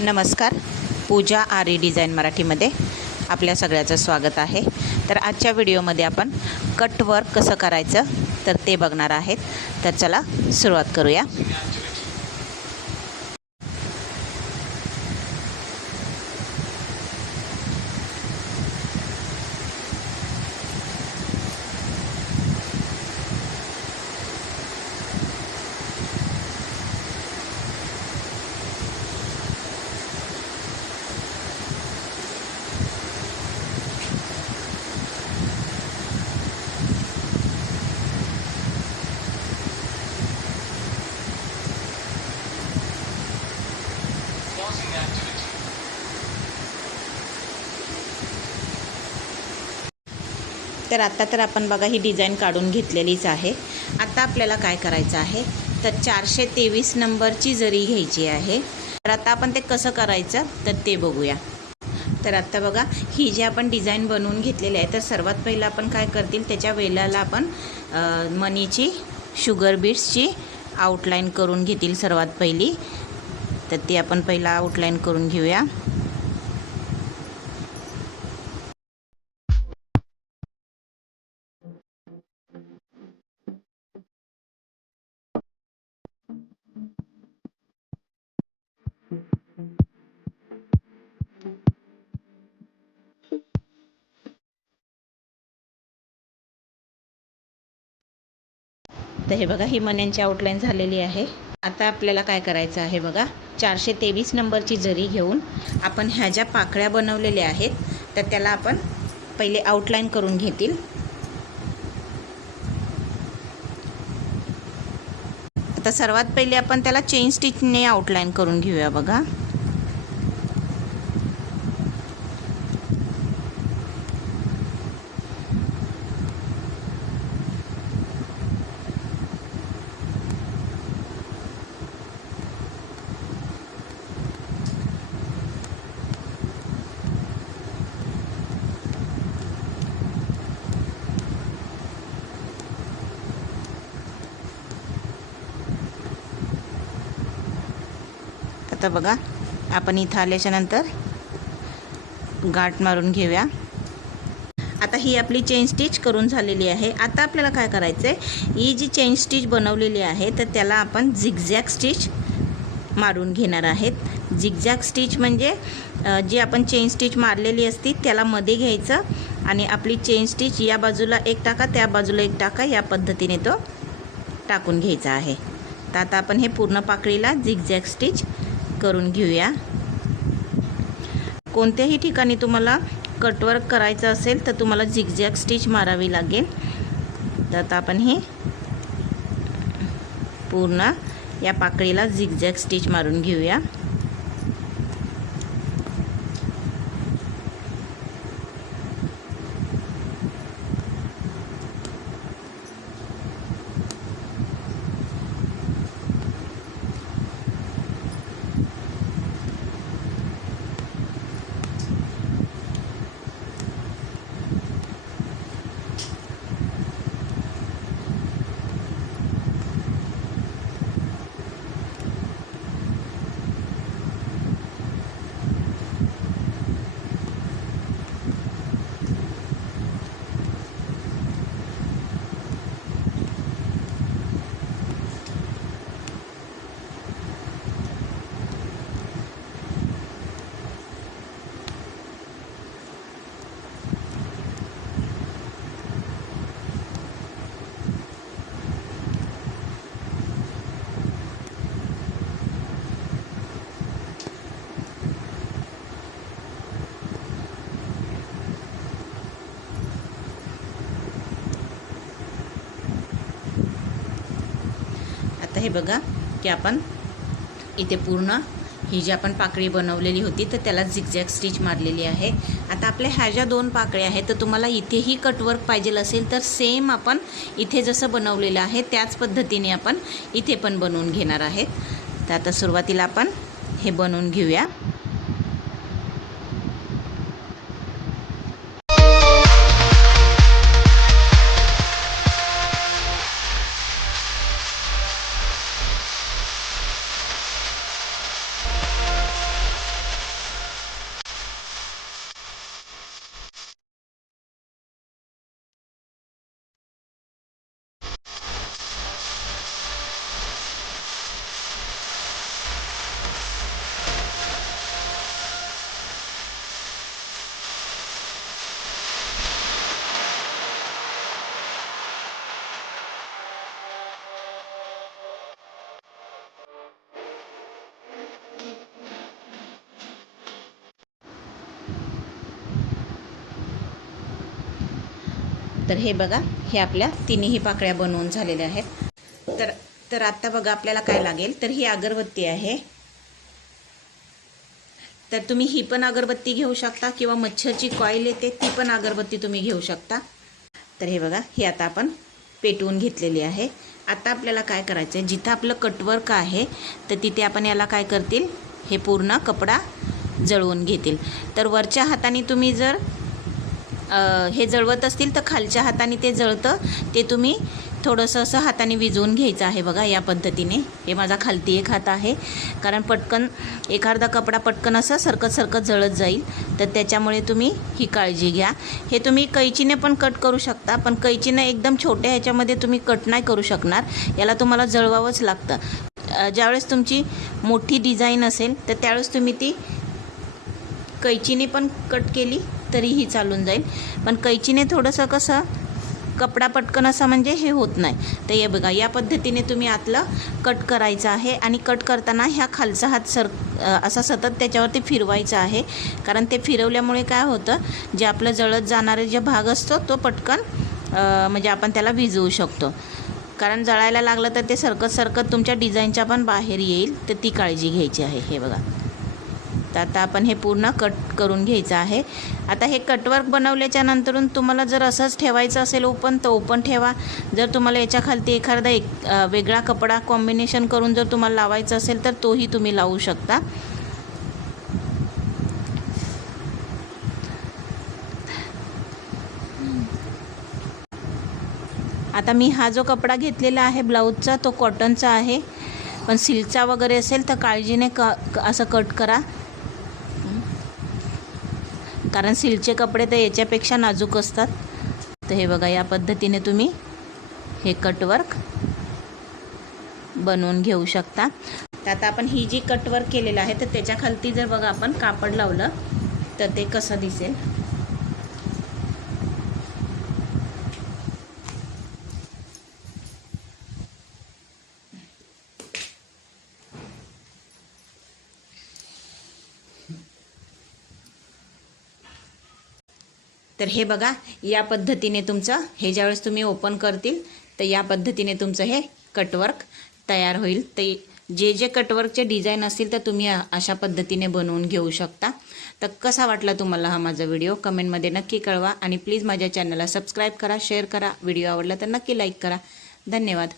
नमस्कार. पूजा आरी डिझाईन मराठीमध्ये आपल्या सगळ्याचं स्वागत आहे. तर आजच्या व्हिडिओमध्ये आपण कटवर्क कसं करायचं तर ते बघणार आहेत. तर चला सुरुवात करूया. तर आता तर आपण बघा ही डिझाईन काढून घेतलेलीच आहे. आता आपल्याला काय करायचं आहे तर 423 नंबरची जरी घ्यायची आहे. तर आता आपण ते कसं करायचं तर ते बघूया. तर आत्ता बघा ही जी आपण डिझाईन बनवून घेतलेली आहे तर सर्वात पहिलं आपण काय करतील त्याच्या वेळेला आपण मनीची शुगर बीट्सची आउटलाईन करून घेतील सर्वात पहिली. तर ती आपण पहिला आउटलाईन करून घेऊया. तर हे बघा ही मण्यांची आउटलाईन झालेली आहे. आता आपल्याला काय करायचं आहे बघा 423 नंबरची जरी घेऊन आपण ह्या ज्या पाकळ्या बनवलेल्या आहेत तर त्याला आपण पहिले आउटलाईन करून घेतील. आता सर्वात पहिले आपण त्याला चेन स्टिचने आउटलाईन करून घेऊया बघा. आता बघा आपण इथं आल्याच्यानंतर गाठ मारून घेऊया. आता ही आपली चेन स्टिच करून झालेली आहे. आता आपल्याला काय करायचं आहे ही जी चेन स्टिच बनवलेली आहे तर त्याला आपण झिगझॅग स्टिच मारून घेणार आहेत. झिगझॅग स्टिच म्हणजे जी आपण चेन स्टिच मारलेली असती त्याला मध्ये घ्यायचं आणि आपली चेन स्टिच या बाजूला एक टाका त्या बाजूला एक टाका या पद्धतीने तो टाकून घ्यायचा आहे. तर आता आपण हे पूर्ण पाकळीला झिगझॅग स्टिच करून घेऊया. कोणत्याही ठिकाणी तुम्हाला कटवर्क करायचं असेल तर तुम्हाला झिगझॅग स्टिच मारावी लागेल. तर आता आपण हे पूर्ण या पाकळीला झिगझॅग स्टिच मारून घेऊया. आता हे बघा की आपण इथे पूर्ण ही जी आपण पाकळी बनवलेली होती तर त्याला झिगझॅग स्टिच मारलेली आहे. आता आपल्या ह्या ज्या दोन पाकळ्या आहेत तर तुम्हाला इथेही कटवर्क पाहिजे असेल तर सेम आपण इथे जसं बनवलेलं आहे त्याच पद्धतीने आपण इथे पण बनवून घेणार आहेत. तर आता सुरुवातीला आपण हे बनवून घेऊया. तर हे बघा, हे आपल्या तिन्ही पाकळ्या बनवून झालेल्या आहेत. तर आता बघा आपल्याला काय लागेल, तर ही अगरबत्ती आहे. तर तुम्ही ही पण अगरबत्ती घेऊ शकता किंवा मच्छरची कॉईल येते ती पण अगरबत्ती तुम्ही घेऊ शकता. तर हे बघा, ही आता आपण पेटवून घेतलेली आहे. आता आपल्याला काय करायचं आहे, जिथं आपलं कटवर्क आहे तर तिथे आपण याला काय करतील, हे पूर्ण कपडा जळवून घेतील. तर वरच्या हाताने तुम्ही जर हे जळवत असतील तर खालच्या हाताने ते जळतं, ते तुम्ही थोडंसं असं हाताने विझवून घ्यायचं आहे. बघा या पद्धतीने. हे माझा खालती एक हात आहे, कारण पटकन एखादा कपडा पटकन असं सरकत जळत जाईल, तर त्याच्यामुळे तुम्ही ही काळजी घ्या. हे तुम्ही कैचीने पण कट करू शकता, पण कैचीने एकदम छोट्या ह्याच्यामध्ये तुम्ही कट नाही करू शकणार, याला तुम्हाला जळवावंच लागतं. ज्यावेळेस तुमची मोठी डिझाईन असेल तर त्यावेळेस तुम्ही ती कैचीने पण कट केली तरीही चालून जाईल, पण कैचीने थोडंसं कसं कपडा पटकन असा म्हणजे हे होत नाही. तर हे बघा, या पद्धतीने तुम्ही आतलं कट करायचं आहे. आणि कट करताना ह्या खालचा हात असा सतत त्याच्यावरती फिरवायचा आहे, कारण ते फिरवल्यामुळे काय होतं, जे आपलं जळत जाणारे जे भाग असतो तो पटकन म्हणजे आपण त्याला भिजवू शकतो. कारण जळायला लागलं तर ते सरकत तुमच्या डिझाईनच्या पण बाहेर येईल, तर ती काळजी घ्यायची आहे. हे बघा, तर आता आपण हे पूर्ण कट करून घ्यायचं आहे. आता हे कटवर्क बनवल्याच्या नंतरून तुम्हाला जर असंच ठेवायचं असेल ओपन, तर ओपन ठेवा. जर तुम्हाला याच्या खालती एखादा वेगळा कपडा कॉम्बिनेशन करून जर तुम्हाला लावायचं असेल तर तोही तुम्ही लावू शकता. आता मी हा जो कपडा घेतलेला आहे ब्लाऊजचा तो कॉटनचा आहे, पण सिल्कचा वगैरे असेल तर काळजीने असं कट करा, कारण सिल्कचे कपडे तर याच्यापेक्षा नाजूक असतात. तर हे बघा, या पद्धतीने तुम्ही हे कटवर्क बनवून घेऊ शकता. तर आता आपण ही जी कटवर्क केलेलं आहे तर त्याच्या खालती जर बघा आपण कापड लावलं तर ते कसं दिसेल. तर हे बघा, या पद्धतीने तुमचं हे ज्यावेळेस तुम्ही ओपन करतील तर या पद्धतीने तुमचं हे कटवर्क तयार होईल. ते जे कटवर्कचे डिझाईन असतील तर तुम्ही अशा पद्धतीने बनवून घेऊ शकता. तर कसा वाटला तुम्हाला हा माझा व्हिडिओ कमेंटमध्ये नक्की कळवा. आणि प्लीज माझ्या चॅनलला सबस्क्राईब करा, शेअर करा. व्हिडिओ आवडला तर नक्की लाईक करा. धन्यवाद.